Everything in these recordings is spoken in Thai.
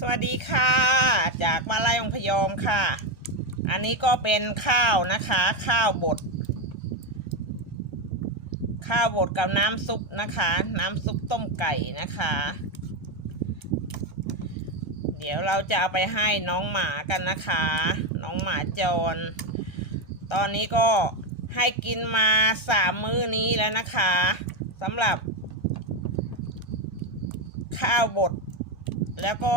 สวัสดีค่ะ จากมาลายองพยอมค่ะ อันนี้ก็เป็นข้าวนะคะ ข้าวบด ข้าวบดกับน้ำซุปนะคะ น้ำซุปต้มไก่นะคะ เดี๋ยวเราจะเอาไปให้น้องหมากันนะคะ น้องหมาจร ตอนนี้ก็ให้กินมาสามมื้อนี้แล้วนะคะสำหรับ ข้าวบด แล้วก็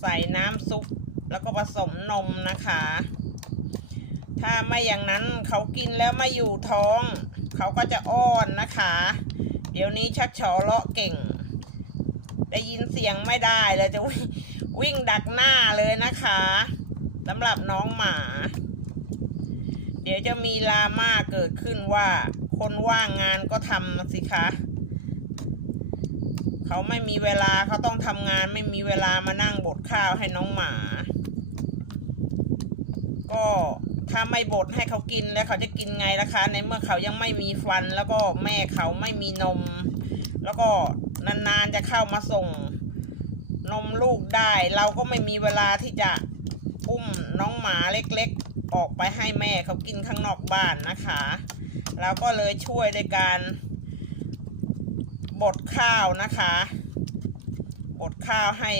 ใส่น้ำซุปแล้วก็ผสมนมนะคะ ถ้าไม่อย่างนั้นเขากินแล้วไม่อยู่ท้อง เขาก็จะอ้อนนะคะ เดี๋ยวนี้ชักชอเลาะเก่ง ได้ยินเสียงไม่ได้เลยจะวิ่งวิ่งดักหน้าเลยนะคะสำหรับน้องหมา เดี๋ยวจะมีลาม่าเกิดขึ้นว่า คนว่างงานก็ทำสิคะ เขาไม่มีเวลาเขาต้องทำงานไม่มีเวลามานั่งบดข้าวให้น้องหมา ก็ถ้าไม่บดให้เขากินแล้วเขาจะกินไงล่ะคะ ในเมื่อเขายังไม่มีฟัน แล้วก็แม่เขาไม่มีนม แล้วก็นานๆจะเข้ามาส่งนมลูกได้ เราก็ไม่มีเวลาที่จะอุ้มน้องหมาเล็กๆ ออกไปให้แม่เขากินข้างนอกบ้านนะคะ เราก็เลยช่วยในการ บดข้าวนะคะ บดข้าวให้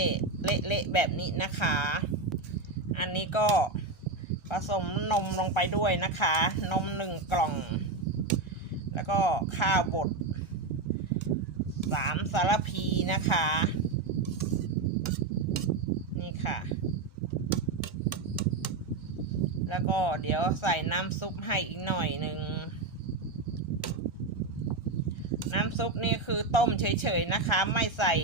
เละๆแบบนี้นะคะ อันนี้ก็ผสมนมลงไปด้วยนะคะ นมหนึ่งกล่อง แล้วก็ข้าวบดสามสารพีนะคะ นี่ค่ะ แล้วก็เดี๋ยวใส่น้ำซุปให้อีกหน่อยหนึ่ง น้ำซุปนี่คือต้มเฉยๆนะคะ ไม่ใส่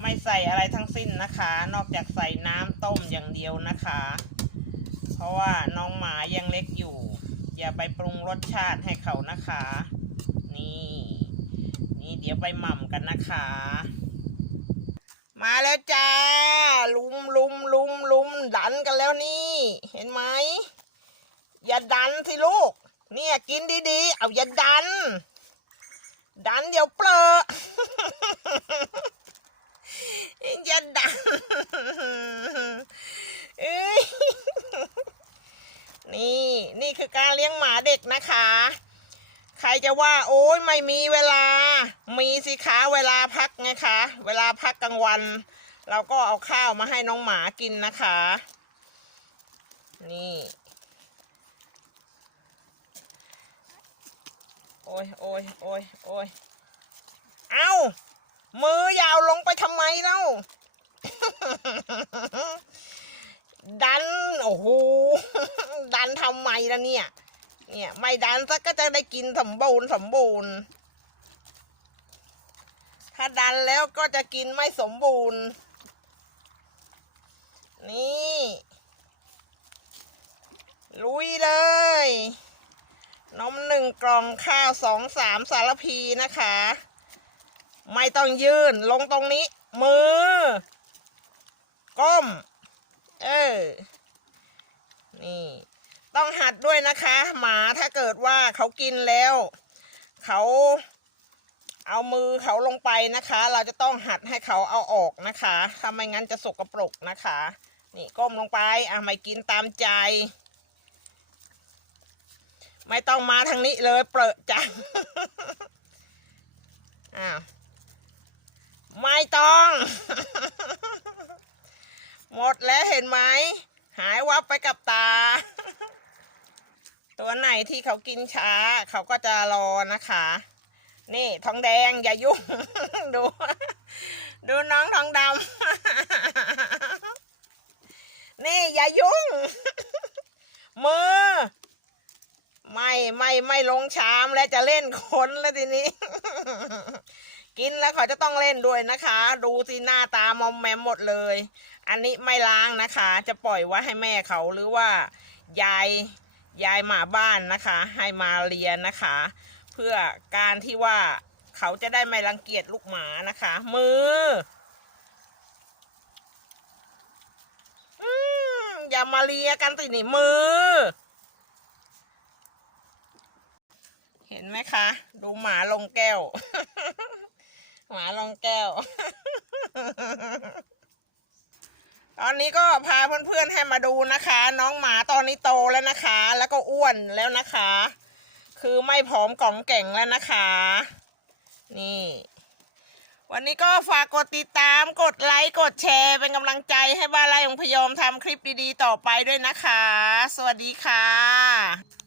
ไม่ใส่อะไรทั้งสิ้นนะคะ นอกจากใส่น้ำต้มอย่างเดียวนะคะ เพราะว่าน้องหมายังเล็กอยู่ อย่าไปปรุงรสชาติให้เขานะคะ นี่นี่เดี๋ยวไปหม่ำกันนะคะ มาแล้วจ้า ลุมลุมลุมลุมดันกันแล้วนี่ เห็นไหมอย่าดันสิลูก เนี่ยกินดีๆ เอาอย่าดัน ดันเดี๋ยวเปลอะอย่าดันเอ้ยนี่นี่คือการเลี้ยงหมาเด็กนะคะ ใครจะว่า โอ้ยไม่มีเวลา มีสิคะเวลาพักไงคะ เวลาพักกลางวัน เราก็เอาข้าวมาให้น้องหมากินนะคะ นี่ โอ้ยโอ้ยโอ้ยโอ้ยเอามือยาวลงไปทำไมเล่า ดัน โอ้โห ดันทำไมล่ะเนี่ย เนี่ย ไม่ดันสักก็จะได้กินสมบูรณ์สมบูรณ์ ถ้าดันแล้วก็จะกินไม่สมบูรณ์ นี่ ลุยเลย กล่องข้าวสองสามสารพีนะคะ ไม่ต้องยื่นลงตรงนี้ มือ ก้ม เออ นี่ ต้องหัดด้วยนะคะ หมาถ้าเกิดว่าเขากินแล้ว เขาเอามือเขาลงไปนะคะ เราจะต้องหัดให้เขาเอาออกนะคะถ้าไม่งั้นจะสกปรกนะคะ นี่ก้มลงไปอะไม่กินตามใจ ไม่ต้องมาทางนี้เลย เปรอะจังอ้าวไม่ต้อง หมดแล้วเห็นไหม หายวับไปกับตา ตัวไหนที่เขากินช้า เขาก็จะรอนะคะ นี่ทองแดงอย่ายุ่ง ดู ดูน้องทองดำ นี่อย่ายุ่ง มือ ไม่ไม่ไม่ลงชามแล้วจะเล่นคนแล้วทีนี้ กินแล้วเขาจะต้องเล่นด้วยนะคะ ดูสิหน้าตามอมแมมหมดเลย อันนี้ไม่ล้างนะคะ จะปล่อยไว้ให้แม่เขาหรือว่ายายยายหมาบ้านนะคะ ให้มาเรียนนะคะ เพื่อการที่ว่าเขาจะได้ไม่รังเกียจลูกหมานะคะ มืออืมอย่ามาเลียกันสินี่มือ เห็นไหมคะ ดูหมาลงแก้ว หมาลงแก้ว ตอนนี้ก็พาเพื่อนๆให้มาดูนะคะ น้องหมาตอนนี้โตแล้วนะคะ แล้วก็อ้วนแล้วนะคะ คือไม่ผอมกล่องแก่งแล้วนะคะ นี่ วันนี้ก็ฝากกดติดตามกดไลค์กดแชร์ เป็นกำลังใจให้บ้านไร่องพยอมทำคลิปดีๆต่อไปด้วยนะคะ สวัสดีค่ะ